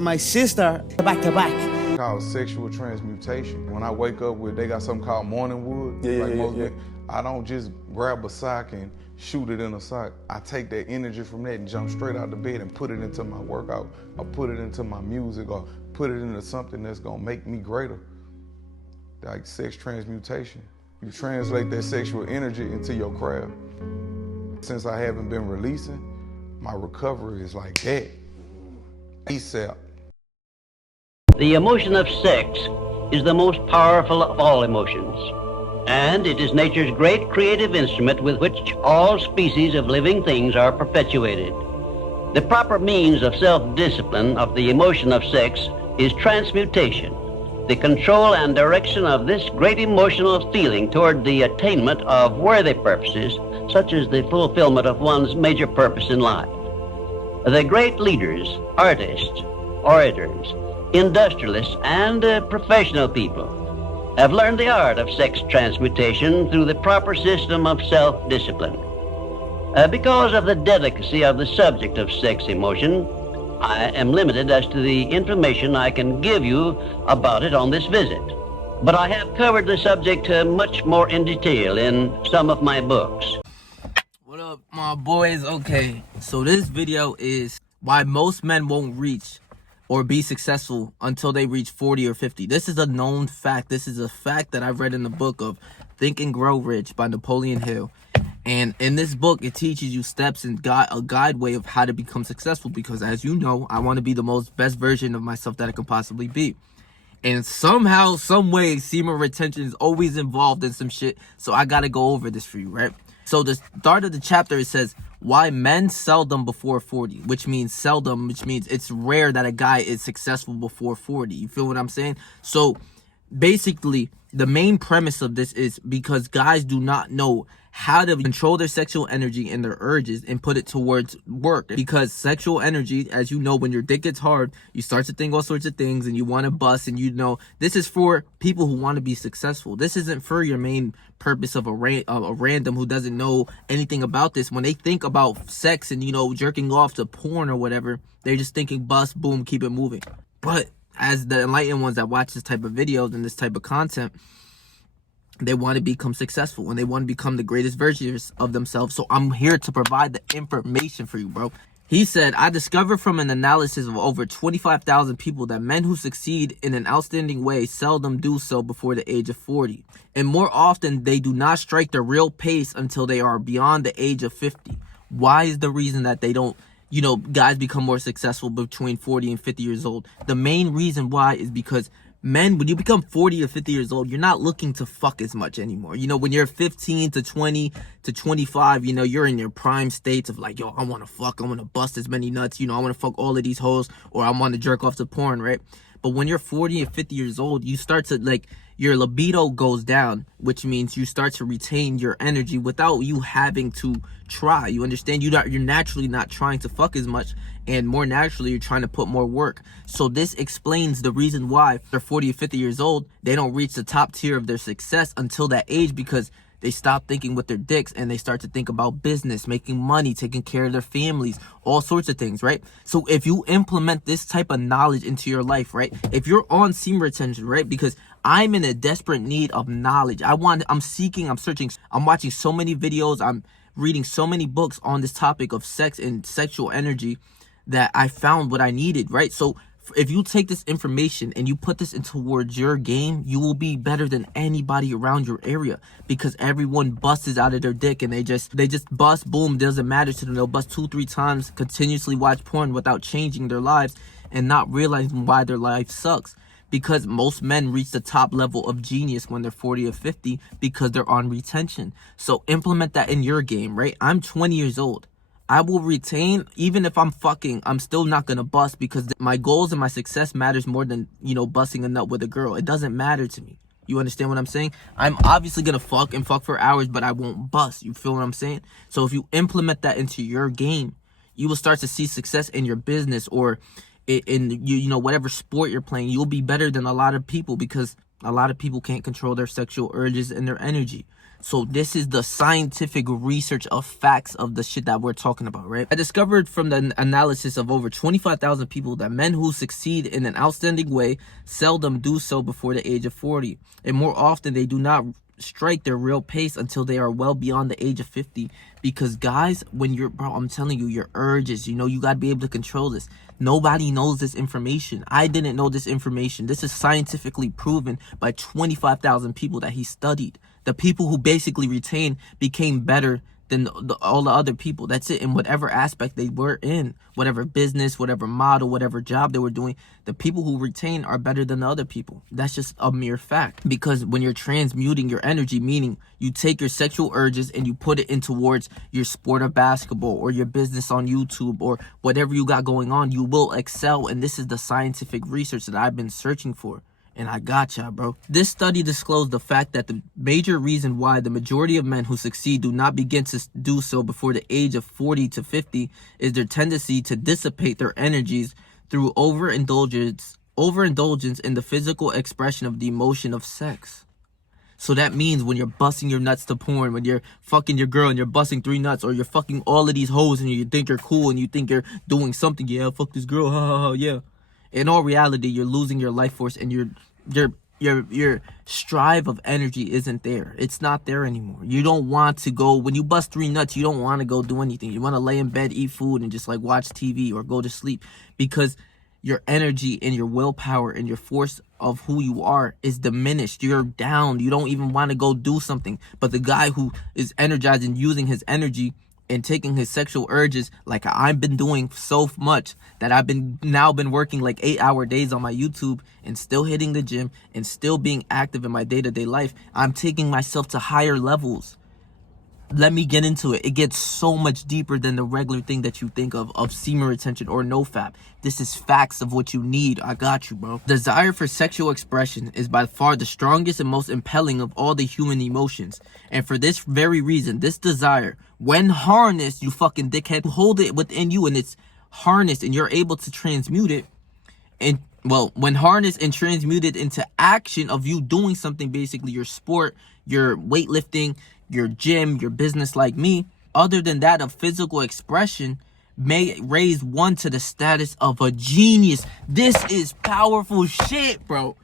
My sister, back to back. Called sexual transmutation. When I wake up they got something called morning wood. Men, I don't just grab a sock and shoot it in a sock. I take that energy from that and jump straight out the bed and put it into my workout, or put it into my music, or put it into something that's gonna make me greater. Like sex transmutation. You translate that sexual energy into your craft. Since I haven't been releasing, my recovery is like that. ASAP. The emotion of sex is the most powerful of all emotions, and it is nature's great creative instrument with which all species of living things are perpetuated. The proper means of self-discipline of the emotion of sex is transmutation, the control and direction of this great emotional feeling toward the attainment of worthy purposes, such as the fulfillment of one's major purpose in life. The great leaders, artists, orators, industrialists, and professional people have learned the art of sex transmutation through the proper system of self-discipline. Because of the delicacy of the subject of sex emotion, I am limited as to the information I can give you about it on this visit. But I have covered the subject much more in detail in some of my books. What up, my boys? Okay, so this video is why most men won't reach or be successful until they reach 40 or 50. This is a known fact. This is a fact that I read in the book of Think and Grow Rich by Napoleon Hill. And in this book, it teaches you steps and a guide way of how to become successful. Because as you know, I want to be the best version of myself that I can possibly be. And somehow, some way, semen retention is always involved in some shit. So I got to go over this for you, right? So the start of the chapter, it says, why men seldom before 40, which means seldom, which means it's rare that a guy is successful before 40. You feel what I'm saying? So basically, the main premise of this is because guys do not know how to control their sexual energy and their urges and put it towards work. Because sexual energy, as you know, when your dick gets hard, you start to think all sorts of things and you want to bust, and you know, this is for people who want to be successful. This isn't for your main purpose of a random who doesn't know anything about this. When they think about sex and, you know, jerking off to porn or whatever, they're just thinking bust, boom, keep it moving. But as the enlightened ones that watch this type of videos and this type of content, they want to become successful and they want to become the greatest versions of themselves. So I'm here to provide the information for you, bro. He said, I discovered from an analysis of over 25,000 people that men who succeed in an outstanding way seldom do so before the age of 40. And more often, they do not strike their real pace until they are beyond the age of 50. Why is the reason that they don't, you know, guys become more successful between 40 and 50 years old? The main reason why is because men, when you become 40 or 50 years old, you're not looking to fuck as much anymore. You know, when you're 15 to 20 to 25, you know, you're in your prime states of like, yo, I want to fuck, I want to bust as many nuts, you know, I want to fuck all of these hoes, or I want to jerk off to porn, right? But when you're 40 and 50 years old, you start to, like, your libido goes down, which means you start to retain your energy without you having to try. You understand? You're naturally not trying to fuck as much, and more naturally, you're trying to put more work. So this explains the reason why they're 40 or 50 years old, they don't reach the top tier of their success until that age, because they stop thinking with their dicks and they start to think about business, making money, taking care of their families, all sorts of things, right? So if you implement this type of knowledge into your life, right? If you're on semen retention, right? Because I'm in a desperate need of knowledge. I'm searching, I'm watching so many videos, I'm reading so many books on this topic of sex and sexual energy that I found what I needed, right? So if you take this information and you put this towards your game, you will be better than anybody around your area, because everyone busts out of their dick and they just bust, boom, doesn't matter to them. They'll bust 2-3 times, continuously watch porn without changing their lives and not realizing why their life sucks. Because most men reach the top level of genius when they're 40 or 50 because they're on retention. So implement that in your game, right? I'm 20 years old. I will retain, even if I'm fucking, I'm still not going to bust, because my goals and my success matters more than, you know, busting a nut with a girl. It doesn't matter to me. You understand what I'm saying? I'm obviously going to fuck and fuck for hours, but I won't bust. You feel what I'm saying? So if you implement that into your game, you will start to see success in your business, or in you know, whatever sport you're playing. You'll be better than a lot of people, because a lot of people can't control their sexual urges and their energy. So this is the scientific research of facts of the shit that we're talking about, right? I discovered from the analysis of over 25,000 people that men who succeed in an outstanding way seldom do so before the age of 40. And more often, they do not strike their real pace until they are well beyond the age of 50. Because guys, when you're, bro, I'm telling you, your urges, you know, you got to be able to control this. Nobody knows this information. I didn't know this information. This is scientifically proven by 25,000 people that he studied. The people who basically retained became better than all the other people. That's it. In whatever aspect they were in, whatever business, whatever model, whatever job they were doing, the people who retain are better than the other people. That's just a mere fact. Because when you're transmuting your energy, meaning you take your sexual urges and you put it in towards your sport of basketball or your business on YouTube or whatever you got going on, you will excel. And this is the scientific research that I've been searching for. And I gotcha, bro. This study disclosed the fact that the major reason why the majority of men who succeed do not begin to do so before the age of 40 to 50 is their tendency to dissipate their energies through overindulgence in the physical expression of the emotion of sex. So that means when you're busting your nuts to porn, when you're fucking your girl and you're busting 3 nuts, or you're fucking all of these hoes and you think you're cool and you think you're doing something, yeah, fuck this girl, ha ha ha, yeah. In all reality, you're losing your life force and your strive of energy isn't there. It's not there anymore. You don't want to go, when you bust 3 nuts, you don't want to go do anything. You want to lay in bed, eat food, and just like watch TV or go to sleep, because your energy and your willpower and your force of who you are is diminished. You're down. You don't even want to go do something. But the guy who is energized and using his energy and taking his sexual urges, like I've been doing so much, that I've been working like 8-hour days on my YouTube and still hitting the gym and still being active in my day-to-day life. I'm taking myself to higher levels. Let me get into it. It gets so much deeper than the regular thing that you think of semen retention or nofap. This is facts of what you need. I got you, bro. Desire for sexual expression is by far the strongest and most impelling of all the human emotions. And for this very reason, this desire, when harnessed, you fucking dickhead, hold it within you and it's harnessed and you're able to transmute it. And well, when harnessed and transmuted into action of you doing something, basically your sport, your weightlifting, your gym, your business like me, other than that of physical expression, may raise one to the status of a genius. This is powerful shit, bro.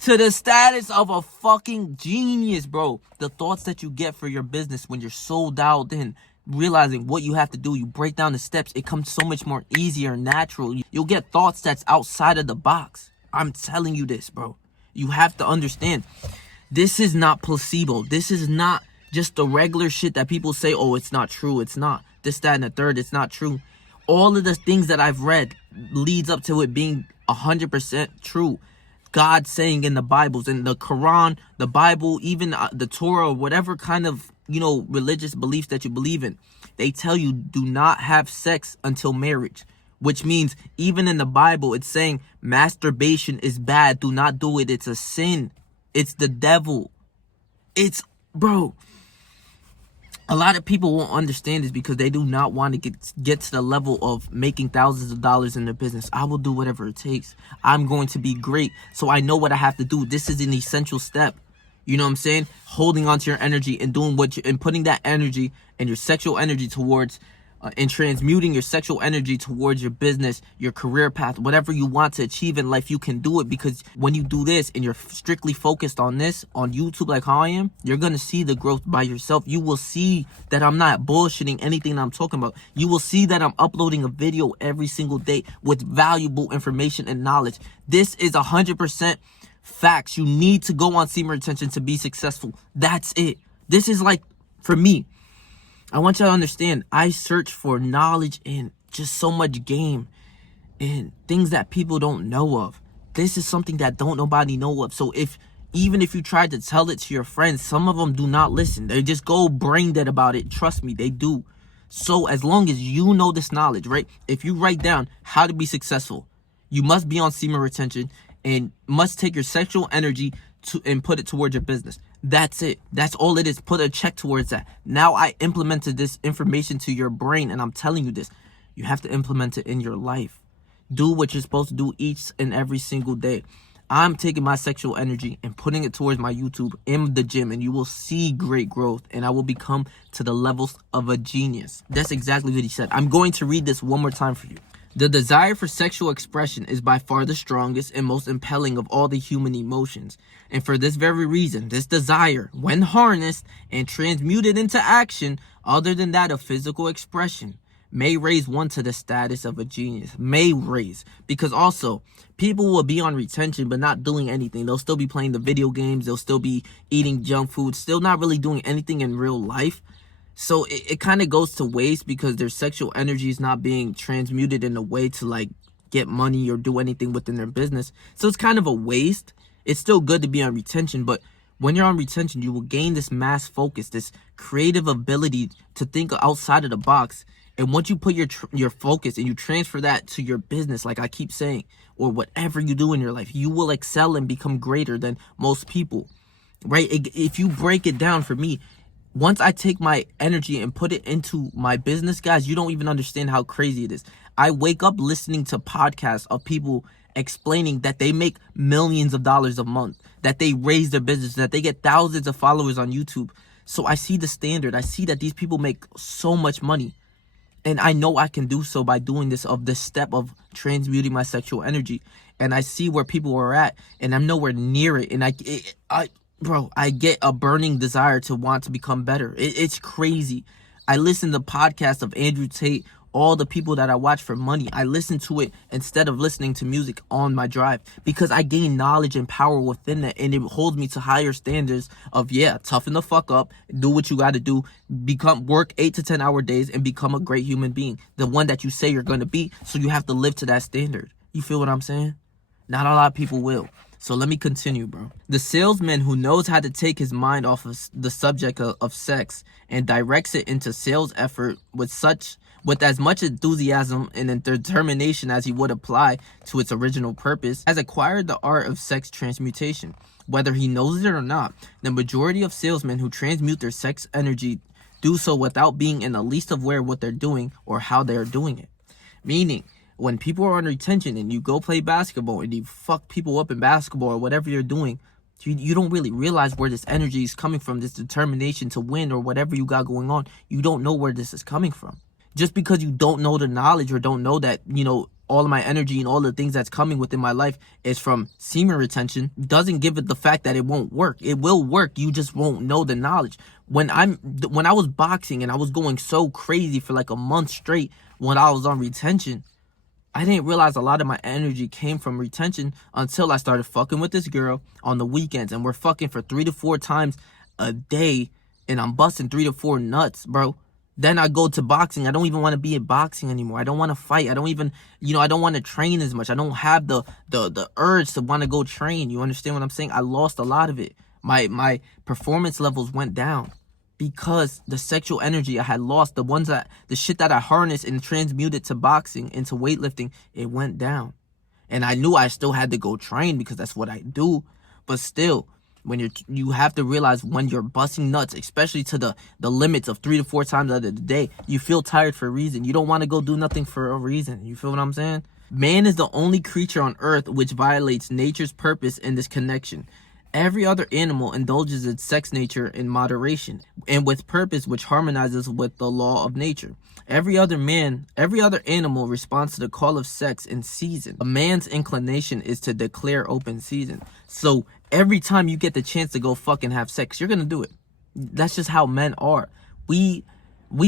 To the status of a fucking genius, bro. The thoughts that you get for your business when you're so dialed in, realizing what you have to do, you break down the steps, it comes so much more easier and natural. You'll get thoughts that's outside of the box. I'm telling you this, bro. You have to understand. This is not placebo. This is not just the regular shit that people say, oh, it's not true. It's not. This, that, and the third, it's not true. All of the things that I've read leads up to it being 100% true. God saying in the Bibles, in the Quran, the Bible, even the Torah, whatever kind of, religious beliefs that you believe in, they tell you do not have sex until marriage. Which means even in the Bible, it's saying masturbation is bad. Do not do it. It's a sin. It's the devil. It's, bro. A lot of people won't understand this because they do not want to get to the level of making thousands of dollars in their business. I will do whatever it takes. I'm going to be great. So I know what I have to do. This is an essential step. You know what I'm saying? Holding on to your energy and doing and putting that energy and your sexual energy towards and transmuting your sexual energy towards your business, your career path, whatever you want to achieve in life, you can do it. Because when you do this and you're strictly focused on this, on YouTube like how I am, you're going to see the growth by yourself. You will see that I'm not bullshitting anything that I'm talking about. You will see that I'm uploading a video every single day with valuable information and knowledge. This is 100% facts. You need to go on semen retention to be successful. That's it. This is like, for me, I want you to understand, I search for knowledge and just so much game and things that people don't know of. This is something that don't nobody know of. So even if you try to tell it to your friends, some of them do not listen. They just go brain dead about it. Trust me, they do. So as long as you know this knowledge, right? If you write down how to be successful, you must be on semen retention and must take your sexual energy and put it towards your business. That's it. That's all it is. Put a check towards that. Now I implemented this information to your brain, and I'm telling you this. You have to implement it in your life. Do what you're supposed to do each and every single day. I'm taking my sexual energy and putting it towards my YouTube in the gym, and you will see great growth, and I will become to the levels of a genius. That's exactly what he said. I'm going to read this one more time for you. The desire for sexual expression is by far the strongest and most impelling of all the human emotions. And for this very reason, this desire, when harnessed and transmuted into action, other than that of physical expression, may raise one to the status of a genius. May raise. Because also, people will be on retention but not doing anything. They'll still be playing the video games. They'll still be eating junk food. Still not really doing anything in real life. So it kind of goes to waste because their sexual energy is not being transmuted in a way to like get money or do anything within their business. So it's kind of a waste. It's still good to be on retention, but when you're on retention, you will gain this mass focus, this creative ability to think outside of the box. And once you put your focus and you transfer that to your business, like I keep saying, or whatever you do in your life, you will excel and become greater than most people, right? If you break it down for me, once I take my energy and put it into my business, guys, you don't even understand how crazy it is. I wake up listening to podcasts of people explaining that they make millions of dollars a month, that they raise their business, that they get thousands of followers on YouTube. So I see the standard. I see that these people make so much money. And I know I can do so by doing this step of transmuting my sexual energy. And I see where people are at, and I'm nowhere near it. And I get a burning desire to want to become better. It's crazy. I listen to podcasts of Andrew Tate, all the people that I watch for money. I listen to it instead of listening to music on my drive because I gain knowledge and power within that, and it holds me to higher standards of, toughen the fuck up, do what you got to do, work 8 to 10 hour days, and become a great human being, the one that you say you're going to be. So you have to live to that standard. You feel what I'm saying? Not a lot of people will. So let me continue, bro. The salesman who knows how to take his mind off of the subject of sex and directs it into sales effort with as much enthusiasm and determination as he would apply to its original purpose, has acquired the art of sex transmutation. Whether he knows it or not, the majority of salesmen who transmute their sex energy do so without being in the least aware of what they're doing or how they're doing it. Meaning, when people are on retention and you go play basketball and you fuck people up in basketball or whatever you're doing, you don't really realize where this energy is coming from, this determination to win or whatever you got going on. You don't know where this is coming from. Just because you don't know the knowledge or don't know that, all of my energy and all the things that's coming within my life is from semen retention doesn't give it the fact that it won't work. It will work. You just won't know the knowledge. When I was boxing and I was going so crazy for like a month straight when I was on retention, I didn't realize a lot of my energy came from retention until I started fucking with this girl on the weekends. And we're fucking for 3 to 4 times a day. And I'm busting 3 to 4 nuts, bro. Then I go to boxing. I don't even want to be in boxing anymore. I don't want to fight. I don't even, I don't want to train as much. I don't have the urge to want to go train. You understand what I'm saying? I lost a lot of it. My performance levels went down because the sexual energy I had lost, the shit that I harnessed and transmuted to boxing, into weightlifting, it went down. And I knew I still had to go train because that's what I do. But still, when you have to realize when you're busting nuts, especially to the limits of 3 to 4 times out of the day, you feel tired for a reason. You don't want to go do nothing for a reason. You feel what I'm saying? Man is the only creature on earth which violates nature's purpose in this connection. Every other animal indulges its sex nature in moderation and with purpose which harmonizes with the law of nature. Every other animal responds to the call of sex in season. A man's inclination is to declare open season. So every time you get the chance to go fucking have sex, you're gonna do it. That's just how men are. We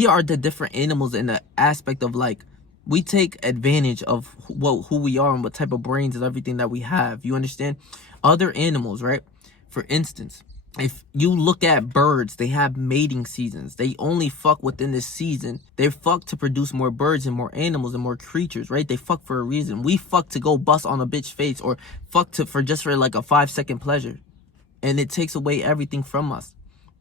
are the different animals in the aspect of like, we take advantage of who we are and what type of brains and everything that we have. You understand? Other animals, right? For instance, if you look at birds, they have mating seasons. They only fuck within this season. They fuck to produce more birds and more animals and more creatures, right? They fuck for a reason. We fuck to go bust on a bitch face or fuck for like a 5-second pleasure. And it takes away everything from us.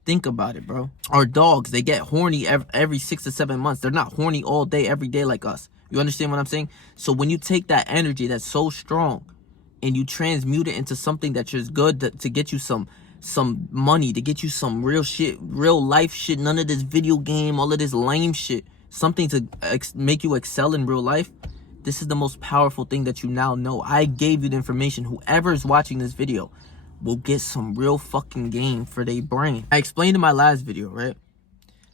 Think about it, bro. Our dogs, they get horny every 6 to 7 months. They're not horny all day, every day like us. You understand what I'm saying? So when you take that energy that's so strong and you transmute it into something that's just good to get you some money, to get you some real shit, real life shit, none of this video game, all of this lame shit, something to make you excel in real life, This is the most powerful thing that you now know. I gave you the information. Whoever is watching this video will get some real fucking game for their brain. I explained in my last video, right,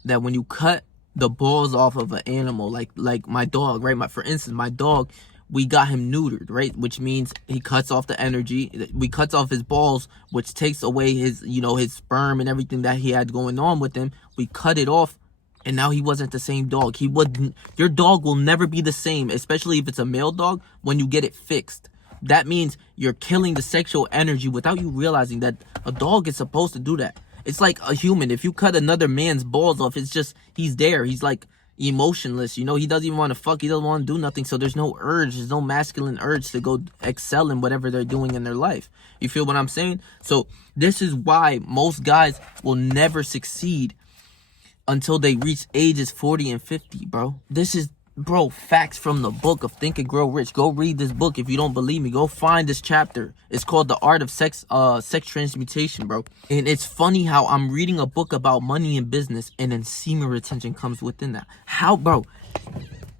that when you cut the balls off of an animal, like my dog, right? For instance, my dog, we got him neutered, right? Which means he cuts off the energy. We cuts off his balls, which takes away his, his sperm and everything that he had going on with him. We cut it off, and now he wasn't the same dog. Your dog will never be the same, especially if it's a male dog, when you get it fixed. That means you're killing the sexual energy without you realizing that a dog is supposed to do that. It's like a human. If you cut another man's balls off, it's just, he's there. He's like emotionless, he doesn't even want to fuck, he doesn't want to do nothing, so there's no urge, there's no masculine urge to go excel in whatever they're doing in their life. You feel what I'm saying? So this is why most guys will never succeed until they reach ages 40 and 50, bro. This is, bro, facts from the book of Think and Grow Rich. Go read this book. If you don't believe me, go find this chapter. It's called The Art of Sex Transmutation, bro. And it's funny how I'm reading a book about money and business, and then semen retention comes within that. How, bro?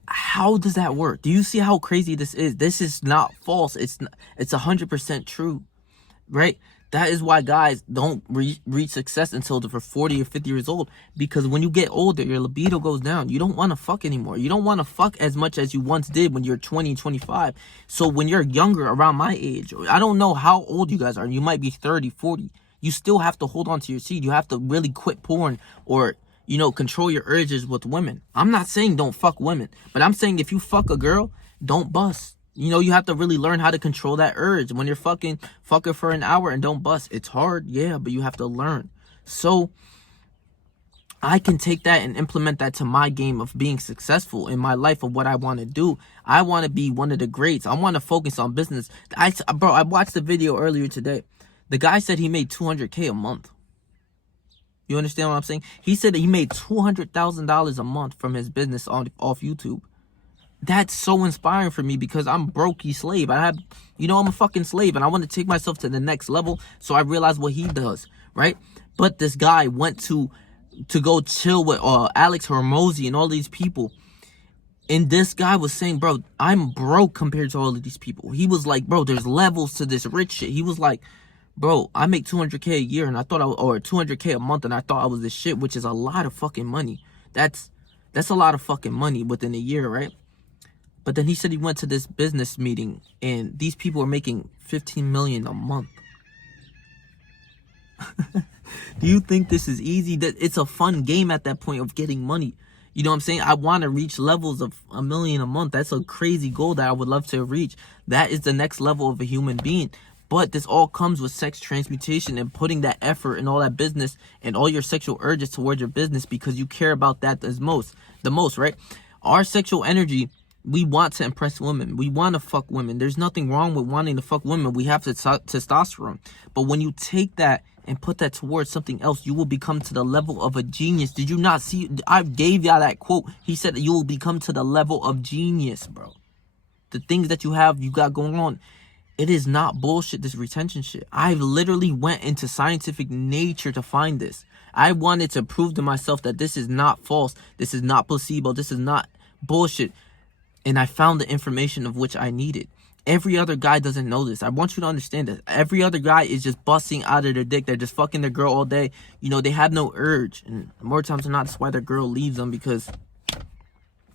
How does that work? Do you see how crazy this is? This is not false. It's 100% true, right? That is why guys don't reach success until they're 40 or 50 years old. Because when you get older, your libido goes down. You don't want to fuck anymore. You don't want to fuck as much as you once did when you're 20 and 25. So when you're younger, around my age, I don't know how old you guys are. You might be 30, 40. You still have to hold on to your seed. You have to really quit porn or, control your urges with women. I'm not saying don't fuck women. But I'm saying if you fuck a girl, don't bust. You have to really learn how to control that urge. When you're fucking her for an hour and don't bust. It's hard, yeah, but you have to learn. So I can take that and implement that to my game of being successful in my life of what I want to do. I want to be one of the greats. I want to focus on business. I watched the video earlier today. The guy said he made $200K a month. You understand what I'm saying? He said that he made $200,000 a month from his business off YouTube. That's so inspiring for me because I'm brokey slave. I'm a fucking slave and I want to take myself to the next level. So I realized what he does, right? But this guy went to go chill with Alex Hormozy and all these people. And this guy was saying, bro, I'm broke compared to all of these people. He was like, bro, there's levels to this rich shit. He was like, bro, I make $200K a year and I thought or $200K a month and I thought I was this shit, which is a lot of fucking money. That's a lot of fucking money within a year, right? But then he said he went to this business meeting and these people are making $15 million a month. Do you think this is easy? That it's a fun game at that point of getting money. You know what I'm saying? I want to reach levels of $1 million a month. That's a crazy goal that I would love to reach. That is the next level of a human being. But this all comes with sex transmutation and putting that effort and all that business and all your sexual urges towards your business because you care about that the most, right? Our sexual energy, we want to impress women. We want to fuck women. There's nothing wrong with wanting to fuck women. We have testosterone. But when you take that and put that towards something else, you will become to the level of a genius. Did you not see? I gave y'all that quote. He said that you will become to the level of genius, bro. The things that you got going on. It is not bullshit, this retention shit. I literally went into scientific nature to find this. I wanted to prove to myself that this is not false. This is not placebo. This is not bullshit. And I found the information of which I needed. Every other guy doesn't know this. I want you to understand that. Every other guy is just busting out of their dick. They're just fucking their girl all day. They have no urge. And more times than not, that's why their girl leaves them because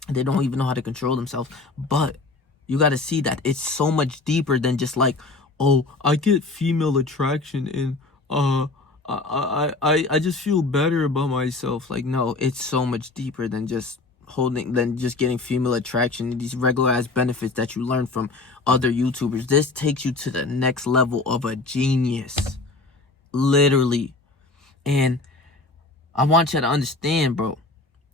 they don't even know how to control themselves. But you got to see that it's so much deeper than just like, oh, I get female attraction and I just feel better about myself. Like, no, it's so much deeper than just getting female attraction and these regular ass benefits that you learn from other YouTubers. This takes you to the next level of a genius, literally. And I want you to understand, bro,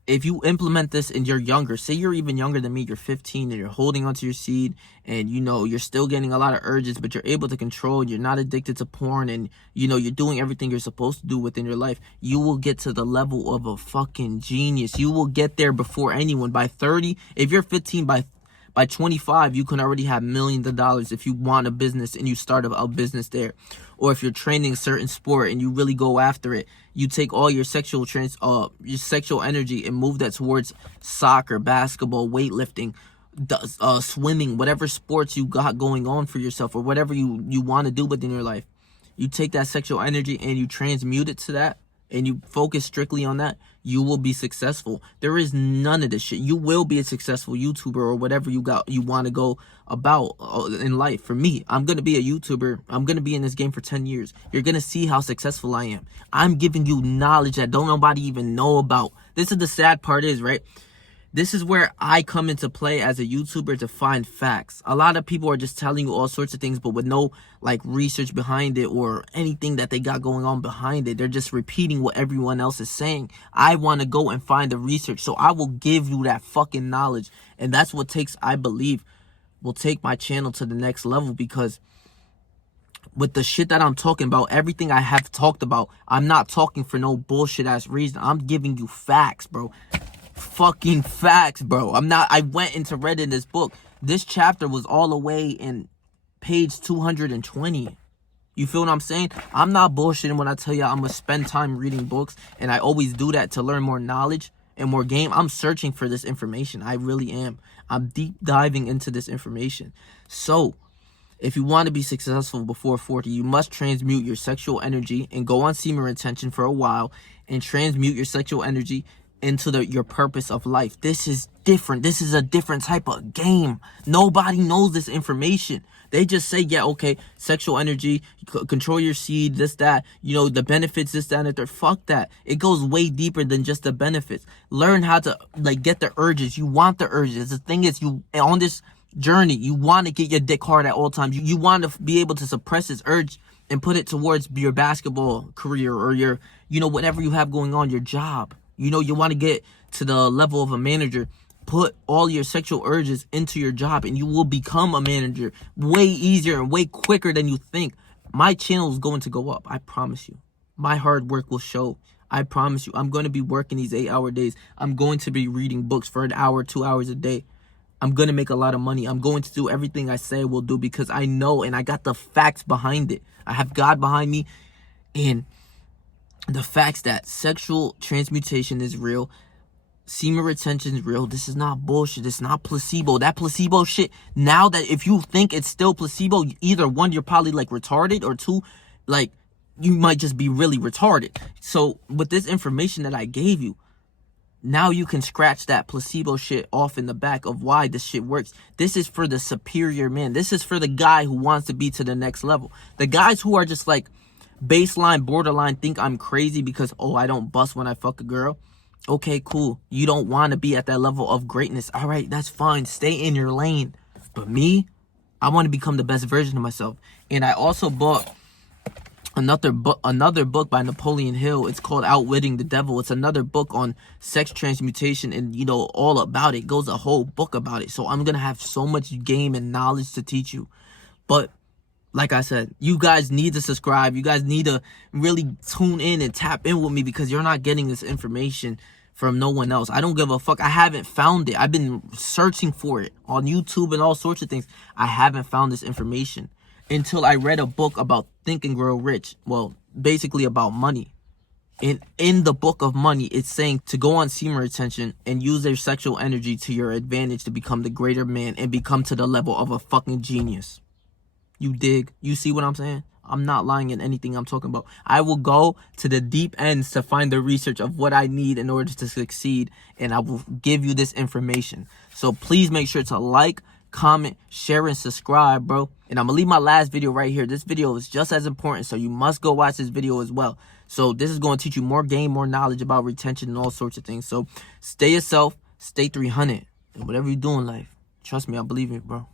if you implement this and you're younger, say you're even younger than me, you're 15 and you're holding onto your seed and you're still getting a lot of urges, but you're able to control, you're not addicted to porn and you're doing everything you're supposed to do within your life, you will get to the level of a fucking genius. You will get there before anyone. By 30, if you're 15, by 25, you can already have millions of dollars if you want a business and you start a business there. Or if you're training a certain sport and you really go after it, you take all your sexual energy and move that towards soccer, basketball, weightlifting, swimming, whatever sports you got going on for yourself, or whatever you want to do within your life. You take that sexual energy and you transmute it to that, and you focus strictly on that, you will be successful. There is none of this shit. You will be a successful YouTuber or whatever you want to go about in life. For me, I'm going to be a YouTuber. I'm going to be in this game for 10 years. You're going to see how successful I am. I'm giving you knowledge that don't nobody even know about. This is the sad part is, right? This is where I come into play as a YouTuber to find facts. A lot of people are just telling you all sorts of things, but with no like research behind it or anything that they got going on behind it. They're just repeating what everyone else is saying. I want to go and find the research, so I will give you that fucking knowledge. And that's what I believe, will take my channel to the next level, because with the shit that I'm talking about, everything I have talked about, I'm not talking for no bullshit ass reason. I'm giving you facts, bro. Fucking facts, bro. I went into read in this book. This chapter was all the way in page 220. You feel what I'm saying? I'm not bullshitting when I tell you I'm gonna spend time reading books, and I always do that to learn more knowledge and more game. I'm searching for this information. I really am. I'm deep diving into this information. So if you want to be successful before 40, you must transmute your sexual energy and go on semen retention for a while and transmute your sexual energy into your purpose of life. This is different. This is a different type of game. Nobody knows this information. They just say, yeah, okay, sexual energy, control your seed, this, that, the benefits, this, that, and the third. Fuck that. It goes way deeper than just the benefits. Learn how to get the urges. You want the urges. The thing is, you on this journey, you want to get your dick hard at all times. You want to be able to suppress this urge and put it towards your basketball career or your, whatever you have going on, your job. You want to get to the level of a manager. Put all your sexual urges into your job and you will become a manager way easier and way quicker than you think. My channel is going to go up. I promise you. My hard work will show. I promise you. I'm going to be working these 8-hour days. I'm going to be reading books for an hour, 2 hours a day. I'm going to make a lot of money. I'm going to do everything I say I will do because I know and I got the facts behind it. I have God behind me, and the facts that sexual transmutation is real, semen retention is real. This is not bullshit. It's not placebo. That placebo shit, now that if you think it's still placebo, either one, you're probably retarded, or two, you might just be really retarded. So with this information that I gave you, now you can scratch that placebo shit off in the back of why this shit works. This is for the superior man. This is for the guy who wants to be to the next level. The guys who are just baseline, borderline, think I'm crazy because, I don't bust when I fuck a girl. Okay, cool. You don't want to be at that level of greatness. All right, that's fine. Stay in your lane. But me, I want to become the best version of myself. And I also bought another book by Napoleon Hill. It's called Outwitting the Devil. It's another book on sex transmutation and, all about it. It goes a whole book about it. So I'm going to have so much game and knowledge to teach you. But like I said, you guys need to subscribe. You guys need to really tune in and tap in with me because you're not getting this information from no one else. I don't give a fuck. I haven't found it. I've been searching for it on YouTube and all sorts of things. I haven't found this information until I read a book about Think and Grow Rich. Well, basically about money. And in the book of money, it's saying to go on semen retention and use their sexual energy to your advantage to become the greater man and become to the level of a fucking genius. You dig? You see what I'm saying? I'm not lying in anything I'm talking about. I will go to the deep ends to find the research of what I need in order to succeed, and I will give you this information. So please make sure to like, comment, share, and subscribe, bro. And I'm going to leave my last video right here. This video is just as important, so you must go watch this video as well. So this is going to teach you more game, more knowledge about retention and all sorts of things. So stay yourself, stay 300, and whatever you do in life, trust me, I believe in it, bro.